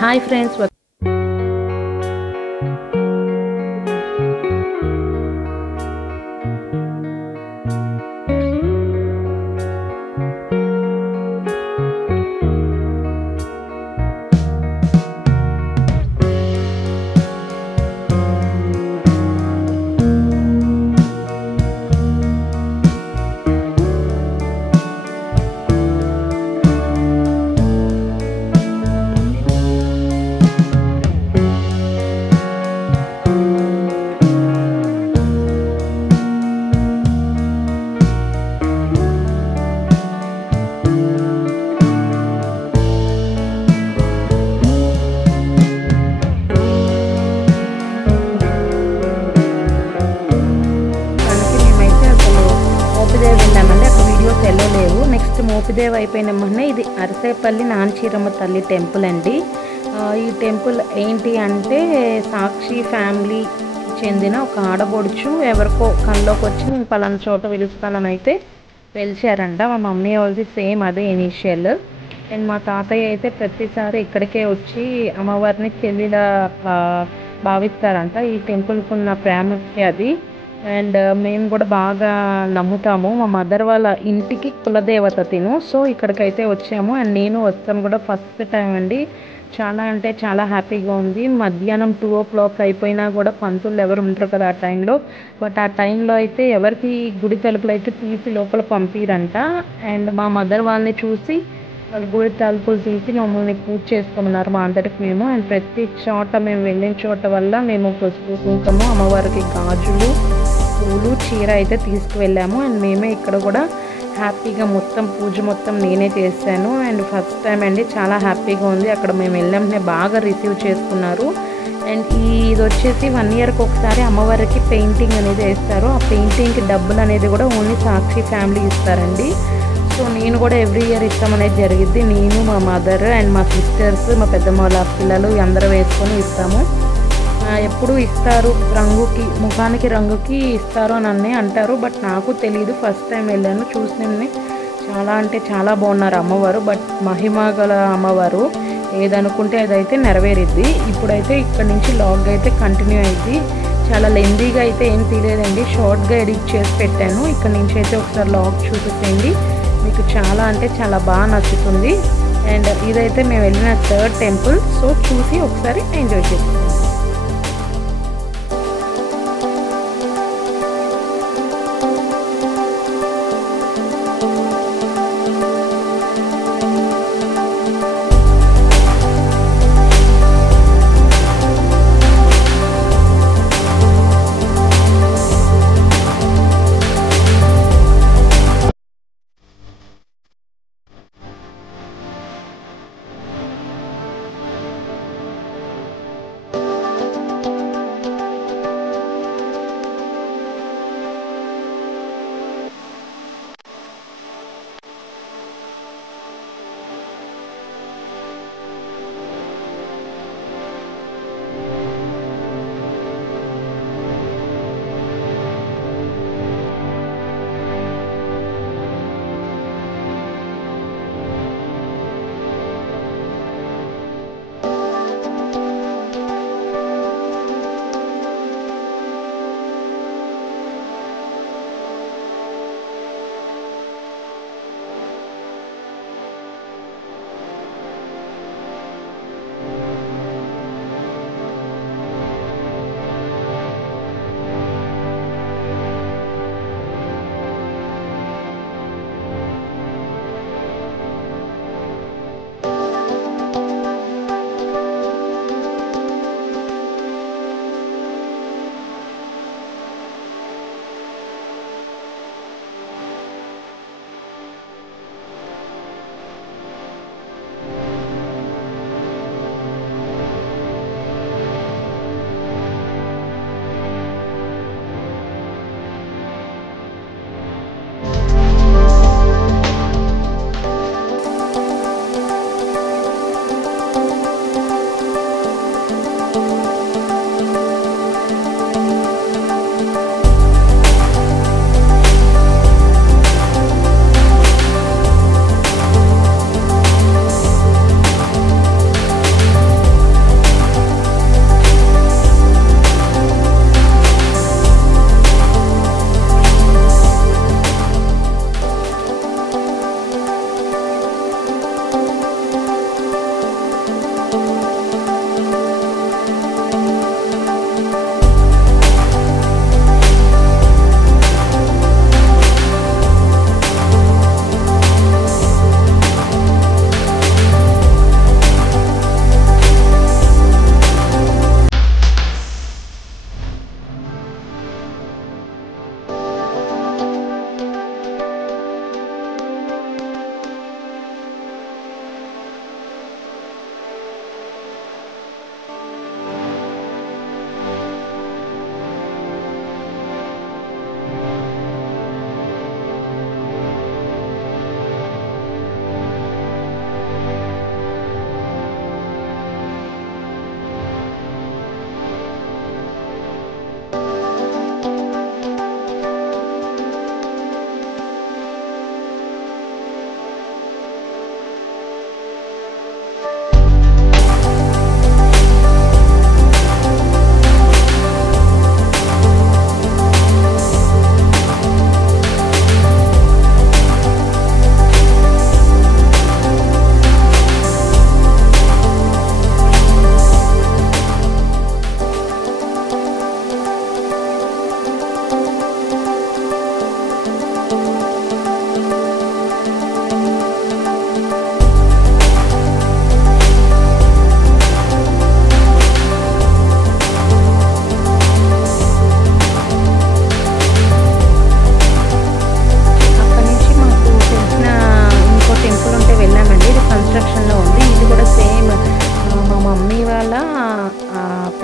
Hi friends. వెళ్ళలేవు. Next Mopidevi అయిపోయినామన్నా ఇది అరసేపల్లి నాంచీరమ్మ తల్లి టెంపుల్ అండి. ఈ టెంపుల్ ఏంటి అంటే సాక్షి ఫ్యామిలీకి చెందిన ఒక ఆడబొడుచు ఎవరికో కళ్ళలోకి వచ్చి నేను పలానా చోట పిలుస్తానని అయితే పిలిచారంట. మా మమ్మీ వాళ్ళది సేమ్ అదే ఇనీషియల్. అండ్ మా తాతయ్య అయితే ప్రతిసారి ఇక్కడికే వచ్చి అమ్మవారిని చెల్లిలా భావిస్తారంట. ఈ టెంపుల్కి ఉన్న ప్రాముఖ్యత అది. అండ్ మేము కూడా బాగా నమ్ముతాము. మా మదర్ వాళ్ళ ఇంటికి కులదేవత తిను. సో ఇక్కడికైతే వచ్చాము. అండ్ నేను వస్తాను కూడా ఫస్ట్ టైం అండి. చాలా అంటే చాలా హ్యాపీగా ఉంది. మధ్యాహ్నం 2 o'clock అయిపోయినా కూడా పంతులు ఎవరు ఉంటారు కదా ఆ టైంలో. బట్ ఆ టైంలో అయితే ఎవరికి గుడి తలుపులు అయితే తీసి లోపల పంపిరంట. అండ్ మా మదర్ వాళ్ళని చూసి వాళ్ళు గుడి తలుపులు తీసి మమ్మల్ని పూజ చేసుకోమన్నారు మా అందరికి మేము. అండ్ ప్రతి చోట మేము వెళ్ళిన చోట వల్ల మేము పసుపు కుంకుమ అమ్మవారికి గాజులు పూలు చీర అయితే తీసుకువెళ్ళాము. అండ్ మేమే ఇక్కడ కూడా హ్యాపీగా మొత్తం పూజ మొత్తం నేనే చేశాను. అండ్ ఫస్ట్ టైం అండి, చాలా హ్యాపీగా ఉంది. అక్కడ మేము వెళ్ళామంటే బాగా రిసీవ్ చేసుకున్నారు. అండ్ ఇది వచ్చేసి 1 yearకి ఒకసారి అమ్మవారికి పెయింటింగ్ అనేది వేస్తారు. ఆ పెయింటింగ్కి డబ్బులు అనేది కూడా ఓన్లీ సాక్షి ఫ్యామిలీ ఇస్తారండి. సో నేను కూడా ఎవ్రీ ఇయర్ ఇష్టం అనేది జరిగింది. నేను, మా మదర్ అండ్ మా సిస్టర్స్, మా పెద్దమ్మ వాళ్ళ పిల్లలు అందరూ వేసుకొని ఇస్తాము. ఎప్పుడు ఇస్తారు, రంగుకి ముఖానికి రంగుకి ఇస్తారు అని అంటారు. బట్ నాకు తెలియదు. ఫస్ట్ టైం వెళ్ళాను, చూసినవి చాలా అంటే చాలా బాగున్నారు అమ్మవారు. బట్ మహిమ గల అమ్మవారు, ఏదనుకుంటే అదైతే నెరవేరిద్ది. ఇప్పుడైతే ఇక్కడ నుంచి లాగ్ అయితే కంటిన్యూ అయింది. చాలా లెందీగా అయితే ఏం తీయలేదండి, షార్ట్గా ఎడిట్ చేసి పెట్టాను. ఇక్కడ నుంచి అయితే ఒకసారి లాగ్ చూసేయండి, మీకు చాలా అంటే చాలా బాగా నచ్చుతుంది. అండ్ ఇదైతే మేము వెళ్ళిన 3rd టెంపుల్. సో చూసి ఒకసారి ఎంజాయ్ చేస్తాం.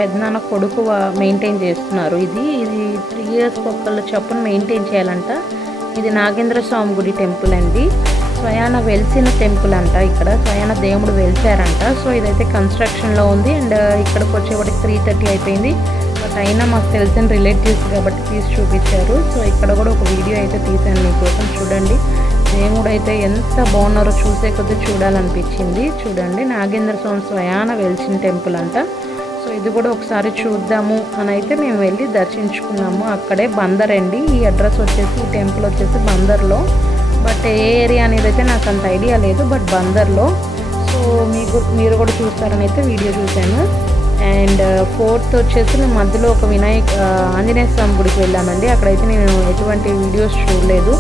పెద్దనాన్న కొడుకు మెయింటైన్ చేస్తున్నారు. ఇది 3 ఇయర్స్కి ఒకళ్ళు చొప్పున మెయింటైన్ చేయాలంట. ఇది నాగేంద్ర స్వామి గుడి టెంపుల్ అండి. స్వయాన వెలిసిన టెంపుల్ అంట. ఇక్కడ స్వయాన దేవుడు వెలిసారంట. సో ఇదైతే కన్స్ట్రక్షన్లో ఉంది. అండ్ ఇక్కడికి వచ్చేవాడికి 3:30 అయిపోయింది. బట్ అయినా మాకు తెలిసిన రిలేటివ్స్ కాబట్టి తీసి చూపించారు. సో ఇక్కడ కూడా ఒక వీడియో అయితే తీశాను మీకోసం. చూడండి దేవుడు అయితే ఎంత బాగున్నారో, చూసే కొద్దీ చూడాలనిపించింది. చూడండి నాగేంద్ర స్వామి స్వయాన వెలిసిన టెంపుల్ అంట. సో ఇది కూడా ఒకసారి చూద్దాము అని అయితే మేము వెళ్ళి దర్శించుకున్నాము. అక్కడే బందర్ అండి. ఈ అడ్రస్ వచ్చేసి, ఈ టెంపుల్ వచ్చేసి బందర్లో. బట్ ఏ ఏరియా అనేది అయితే నాకు అంత ఐడియా లేదు, బట్ బందర్లో. సో మీరు కూడా చూస్తారని అయితే వీడియో చూశాను. అండ్ 4th వచ్చేసి మేము మధ్యలో ఒక ఆంజనేయ స్వామి గుడికి వెళ్ళామండి. అక్కడైతే నేను ఎటువంటి వీడియోస్ చూడలేదు.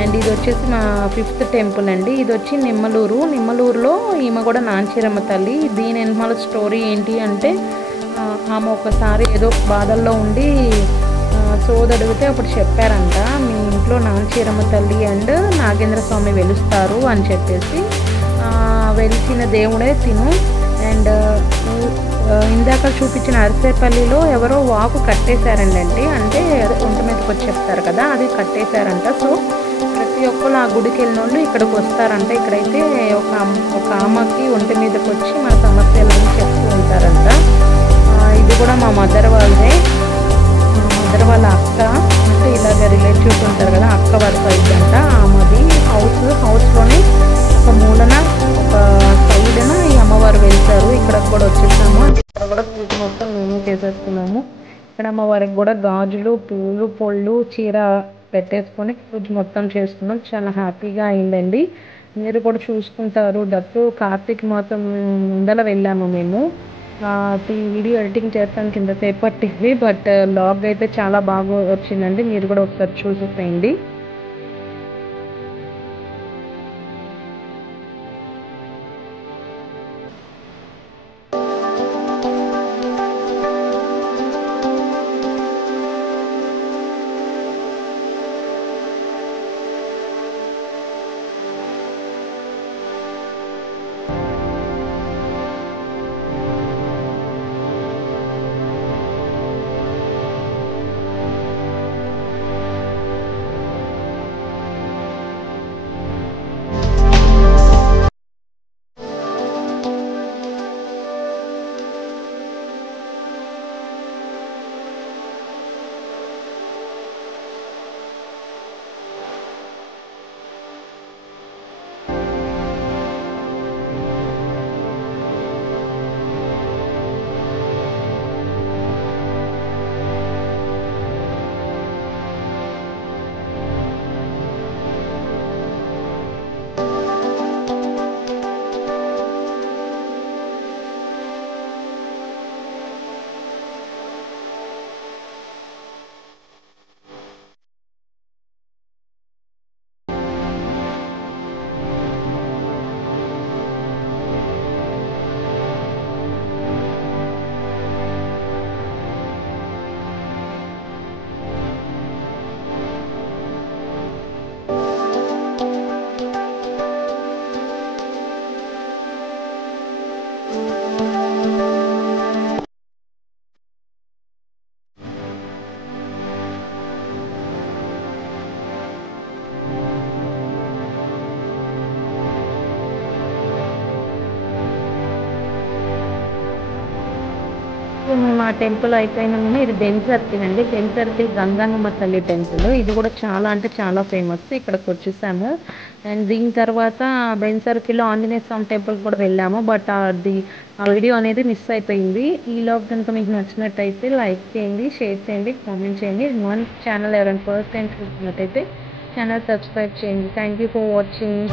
అండ్ ఇది వచ్చేసి మా 5th టెంపుల్ అండి. ఇది వచ్చి నిమ్మలూరులో ఈమె కూడా నాంచీరమ్మ తల్లి. దీని వెనకాల స్టోరీ ఏంటి అంటే, ఆమె ఒకసారి ఏదో బాధల్లో ఉండి సోదడిగితే అప్పుడు చెప్పారంట, మీ ఇంట్లో నాంచీరమ్మ తల్లి అండ్ నాగేంద్ర స్వామి వెలుస్తారు అని చెప్పేసి. వెలిచిన దేవుడే తిను. అండ్ ఇందాక చూపించిన అరిసేపల్లిలో ఎవరో వాకు కట్టేశారండి. అంటే ఒంటి మీదకి వచ్చి చెప్తారు కదా, అది కట్టేశారంట. సో ప్రతి ఒక్కరు ఆ గుడికి వెళ్ళిన వాళ్ళు ఇక్కడికి వస్తారంట. ఇక్కడైతే ఒక అమ్మకి ఒంటి మీదకి వచ్చి మన సమస్యలను చెప్తూ ఉంటారంట. ఇది కూడా మా మదర్ వాళ్ళదే. మా మదర్ వాళ్ళ అక్క అంటే ఇలాగ రిలేటివ్స్ ఉంటారు కదా, అక్క వరుస ఇద్దంట. ఆమెది హౌస్లోనే ఒక మూలన ఒక సైడ్న ఈ అమ్మవారు వెళ్తారు. ఇక్కడ కూడా వచ్చేసాము. ఇక్కడ కూడా పూజ మొత్తం మేము చేసేస్తున్నాము. ఇక్కడ అమ్మవారికి కూడా గాజులు, పువ్వులు, పళ్ళు, చీర పెట్టేసుకొని పూజ మొత్తం చేస్తున్నాం. చాలా హ్యాపీగా అయిందండి. మీరు కూడా చూసుకుంటారు. దట్టు కార్తీక మాసం ముందర వెళ్ళాము మేము. వీడియో ఎడిటింగ్ చేస్తాను కిందసేపు పట్టింది, బట్ లాగ్ అయితే చాలా బాగా వచ్చిందండి. మీరు కూడా ఒకసారి చూసేసేయండి. మేము ఆ టెంపుల్ అయిపోయినాక ఇది బెంజ్ సర్కిల్ అండి. బెంజ్ సర్కిల్ గంగమ్మ తల్లి టెంపుల్. ఇది కూడా చాలా అంటే చాలా ఫేమస్. ఇక్కడికి వచ్చేసాము. అండ్ దీని తర్వాత బెంజ్ సర్కిల్లో ఆంజనేయ స్వామి టెంపుల్ కూడా వెళ్ళాము. బట్ ఆ వీడియో అనేది మిస్ అయిపోయింది. ఈ లాగ్ కనుక మీకు నచ్చినట్టయితే లైక్ చేయండి, షేర్ చేయండి, కామెంట్ చేయండి. మన ఛానల్ ఎవరైనా ఫస్ట్ టైం చూసినట్టయితే ఛానల్ సబ్స్క్రైబ్ చేయండి. Thank you for watching.